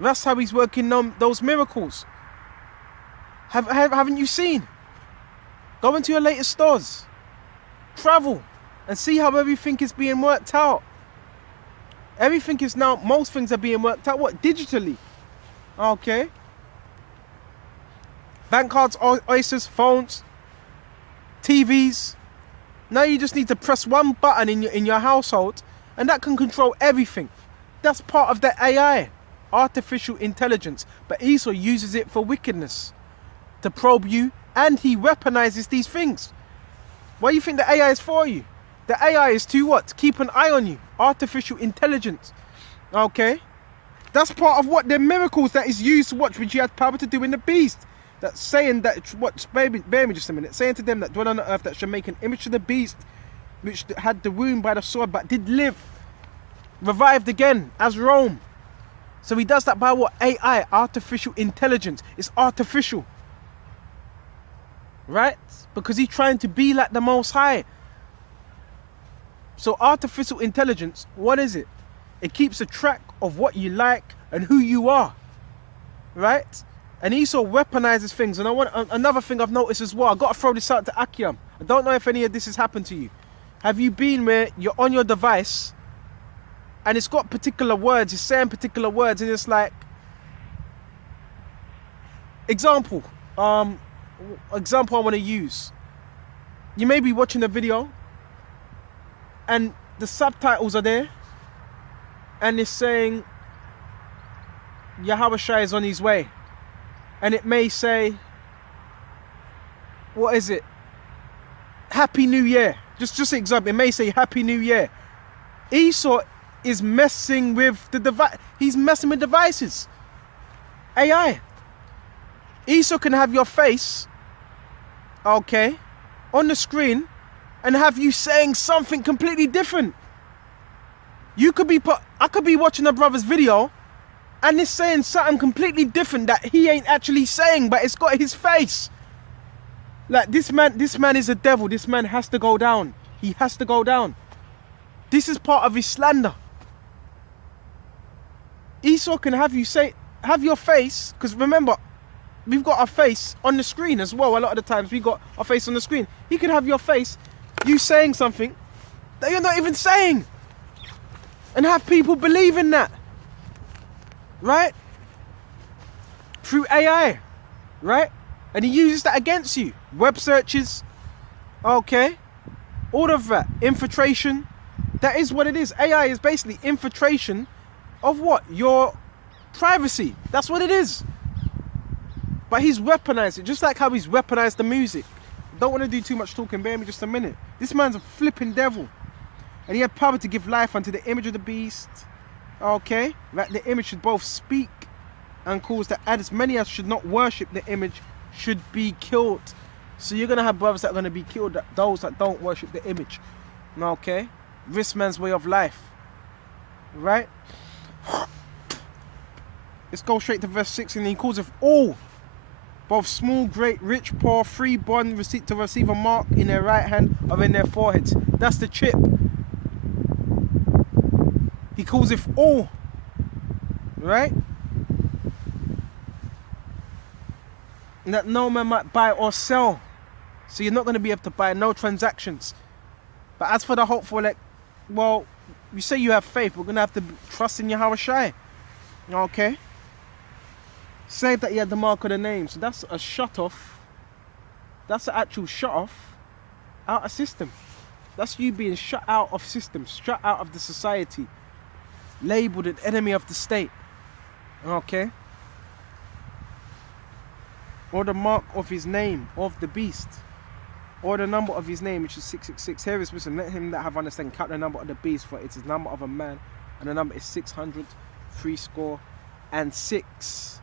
That's how he's working on those miracles. Haven't you seen? Go into your latest stores. Travel. And see how everything is being worked out. Everything is now, most things are being worked out, what? Digitally. Okay. Bank cards, oysters, phones, TVs. Now you just need to press one button in your household and that can control everything. That's part of the AI, artificial intelligence. But he also uses it for wickedness, to probe you, and he weaponizes these things. What do you think the AI is for you? The AI is to what? To keep an eye on you. Artificial intelligence. Okay? That's part of what the miracles that is used to watch, which you had power to do in the beast. That's saying that, bear me just a minute, saying to them that dwell on the earth that shall make an image to the beast, which had the wound by the sword, but did live, revived again as Rome. So he does that by what? AI, artificial intelligence. It's artificial. Right? Because he's trying to be like the Most High. So artificial intelligence, what is it? It keeps a track of what you like and who you are. Right? And he so weaponizes things. And I want another thing I've noticed as well. I've got to throw this out to Akiam. I don't know if any of this has happened to you. Have you been where you're on your device and it's got particular words, it's saying particular words, and it's like, example I want to use. You may be watching a video and the subtitles are there and it's saying Yahweh Shai is on his way. And it may say, what is it? Happy New Year. Just an example. It may say Happy New Year. Esau is messing with the device. He's messing with devices. AI. Esau can have your face, okay, on the screen and have you saying something completely different. I could be watching a brother's video and it's saying something completely different that he ain't actually saying, but it's got his face. Like, this man is a devil. This man has to go down. He has to go down. This is part of his slander. Esau can have your face, because remember, we've got our face on the screen as well. A lot of the times we got our face on the screen. He could have your face, you saying something that you're not even saying, and have people believe in that. Right? Through AI. Right? And he uses that against you. Web searches. Okay? All of that. Infiltration. That is what it is. AI is basically infiltration of what? Your privacy. That's what it is. But he's weaponized it. Just like how he's weaponized the music. Don't want to do too much talking. Bear me just a minute. This man's a flipping devil. And he had power to give life unto the image of the beast. Okay, that the image should both speak and cause that as many as should not worship the image should be killed. So you're going to have brothers that are going to be killed, those that don't worship the image. Okay, this man's way of life. Right? Let's go straight to verse 6. And he calls of all, both small, great, rich, poor, free, bond, receipt to receive a mark in their right hand or in their foreheads. That's the chip. He calls it all, right? And that no man might buy or sell. So you're not going to be able to buy, no transactions. But as for the hope for, like, well, you say you have faith, we're going to have to trust in Yahweh Shai. Okay? Save that you had the mark of the name. So that's a shut off. That's an actual shut off out of system. That's you being shut out of system, shut out of the society. Labeled an enemy of the state. Okay? Or the mark of his name, of the beast. Or the number of his name, which is 666. Here is, listen, let him that have understanding count the number of the beast, for it is the number of a man, and the number is 666.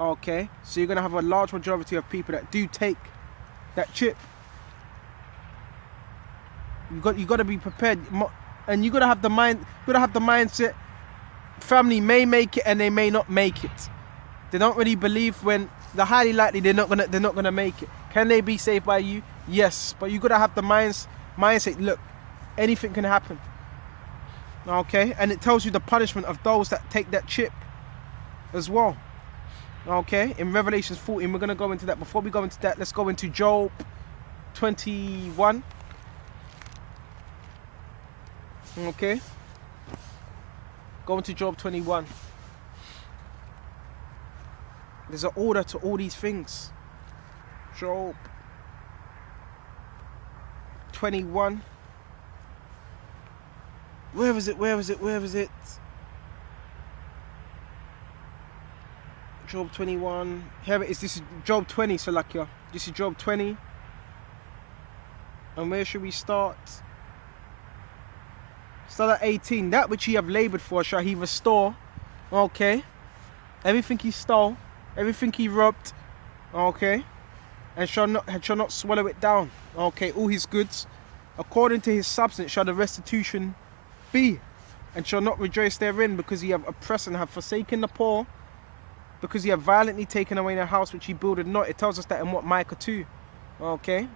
Okay? So you're going to have a large majority of people that do take that chip. You got to be prepared, and you got to have the mindset. Family may make it and they may not make it. They don't really believe when they're highly likely they're not gonna make it. Can they be saved by you? Yes, but you gotta have the mindset. Look, anything can happen. Okay, and it tells you the punishment of those that take that chip as well. Okay, in Revelations 14, we're going to go into that. Before we go into that, let's go into Job 21. Okay, go into Job 21. There's an order to all these things. Job 21. Where is it? Where is it? Where is it? Job 21. Here it is. This is Job 20, Salakia. This is Job 20. And where should we start? Start at 18. That which ye have labored for shall he restore. Okay. Everything he stole, everything he robbed. Okay. And shall not swallow it down. Okay. All his goods, according to his substance, shall the restitution be, and shall not rejoice therein, because he have oppressed and have forsaken the poor, because he have violently taken away the house which he builded not. It tells us that in what, Micah 2. Okay.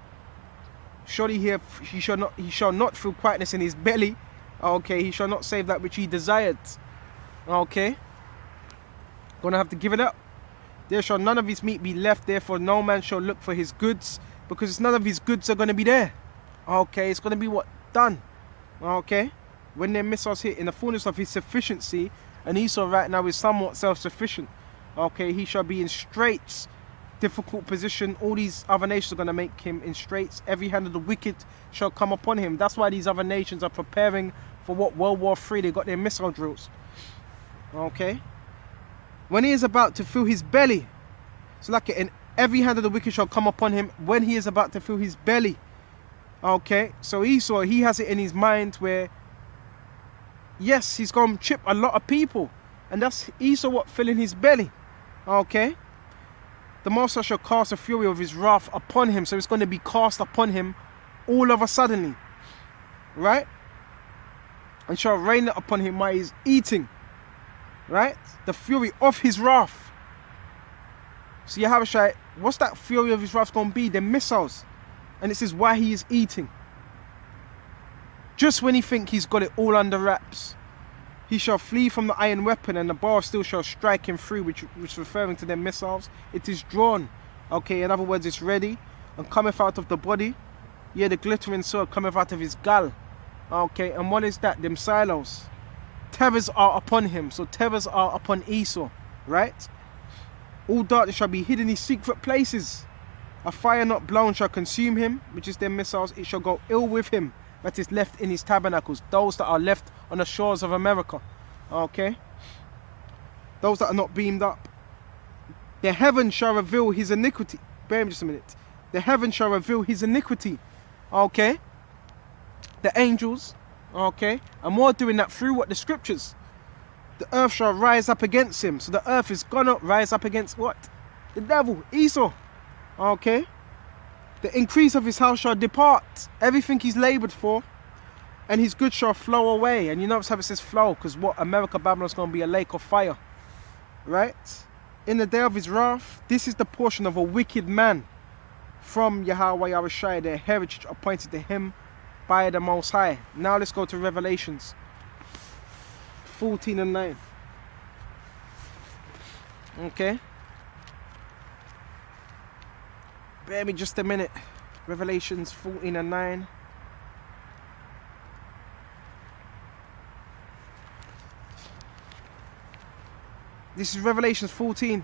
Surely he shall not feel quietness in his belly. Okay, he shall not save that which he desired. Okay. Gonna have to give it up. There shall none of his meat be left, therefore no man shall look for his goods, because none of his goods are gonna be there. Okay, it's gonna be what? Done. Okay. When their missiles hit in the fullness of his sufficiency, and Esau right now is somewhat self-sufficient. Okay, he shall be in straits, difficult position. All these other nations are going to make him in straits. Every hand of the wicked shall come upon him. That's why these other nations are preparing for what? World War III. They got their missile drills. Okay. When he is about to fill his belly, so like in every hand of the wicked shall come upon him when he is about to fill his belly. Okay. So Esau, he has it in his mind where, yes, he's going to chip a lot of people. And that's Esau what? Filling his belly. Okay. The Master shall cast the fury of his wrath upon him. So it's going to be cast upon him all of a suddenly. Right? And shall rain it upon him while he's eating. Right? The fury of his wrath. So Yahushua, what's that fury of his wrath going to be? The missiles. And it says why he is eating. Just when he think he's got it all under wraps, he shall flee from the iron weapon, and the bar still shall strike him through, which is referring to their missiles. It is drawn. Okay, in other words, it's ready, and cometh out of the body. Yeah, the glittering sword cometh out of his gall. Okay, and what is that? Them silos. Terrors are upon him. So terrors are upon Esau. Right? All darkness shall be hid in his secret places. A fire not blown shall consume him, which is their missiles. It shall go ill with him that is left in his tabernacles. Those that are left on the shores of America. Okay? Those that are not beamed up. The heaven shall reveal his iniquity. Bear with me just a minute. The heaven shall reveal his iniquity. Okay? The angels. Okay? And more doing that through what? The scriptures. The earth shall rise up against him. So the earth is gonna rise up against what? The devil. Esau. Okay? The increase of his house shall depart. Everything he's labored for. And his goods shall flow away. And you notice how it says flow, because what? America, Babylon's going to be a lake of fire. Right? In the day of his wrath, this is the portion of a wicked man from Yahweh Yahushua, their heritage appointed to him by the Most High. Now let's go to Revelations 14 and 9. Okay? Bear me just a minute. Revelations 14 and 9. This is Revelations 14.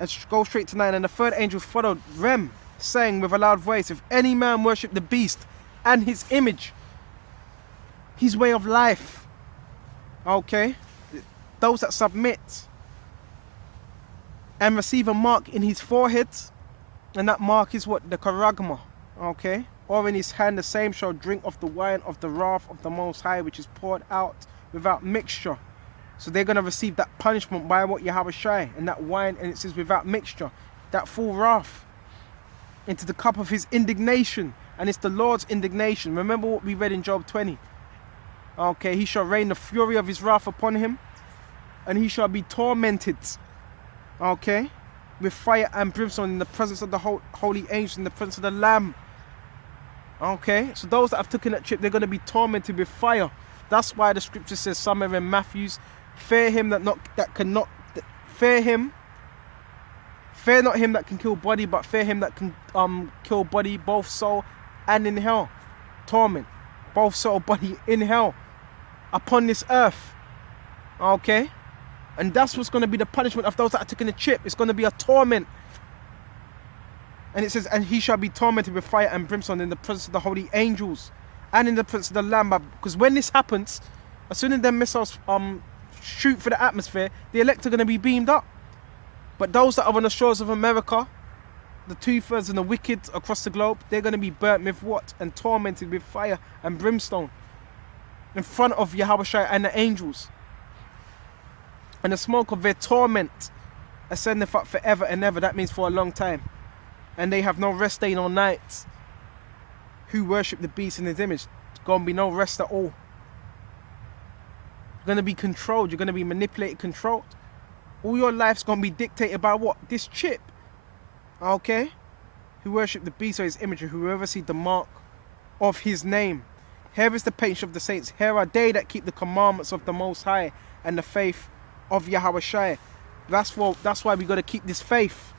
Let's go straight to 9. And the third angel followed Rem, saying with a loud voice, if any man worship the beast and his image, his way of life. Okay? Those that submit and receive a mark in his forehead, and that mark is what? The charagma. Okay? Or in his hand, the same shall drink of the wine of the wrath of the Most High, which is poured out without mixture. So they're going to receive that punishment by what? Yahushua, and that wine, and it says without mixture, that full wrath into the cup of his indignation, and it's the Lord's indignation. Remember what we read in Job 20. Okay, he shall rain the fury of his wrath upon him, and he shall be tormented, okay, with fire and brimstone in the presence of the holy angels, in the presence of the Lamb. Okay, so those that have taken that trip, they're going to be tormented with fire. That's why the scripture says somewhere in Matthew Fear him that cannot fear him. Fear not him that can kill body, but fear him that can kill body, both soul and in hell. Torment, both soul, body in hell, upon this earth. Okay, and that's what's going to be the punishment of those that are taking the chip. It's going to be a torment. And it says, and he shall be tormented with fire and brimstone in the presence of the holy angels and in the presence of the Lamb. Because when this happens, as soon as them missiles shoot for the atmosphere, the elect are going to be beamed up. But those that are on the shores of America, the Tuffers and the wicked across the globe, they're going to be burnt with what? And tormented with fire and brimstone in front of Yahweh and the angels. And the smoke of their torment ascendeth up forever and ever. That means for a long time. And they have no rest day nor night who worship the beast in his image. There's going to be no rest at all. You're going to be controlled. You're going to be manipulated, controlled. All your life's going to be dictated by what? This chip. Okay? Who worship the beast or his image, whoever sees the mark of his name. Here is the patience of the saints. Here are they that keep the commandments of the Most High and the faith of Yahweh Shai. That's why we got to keep this faith.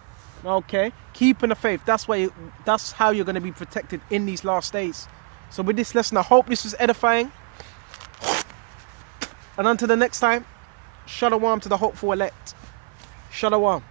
Okay? Keeping the faith. That's how you're going to be protected in these last days. So with this lesson, I hope this was edifying. And until the next time, Shalom to the hopeful elect. Shalom.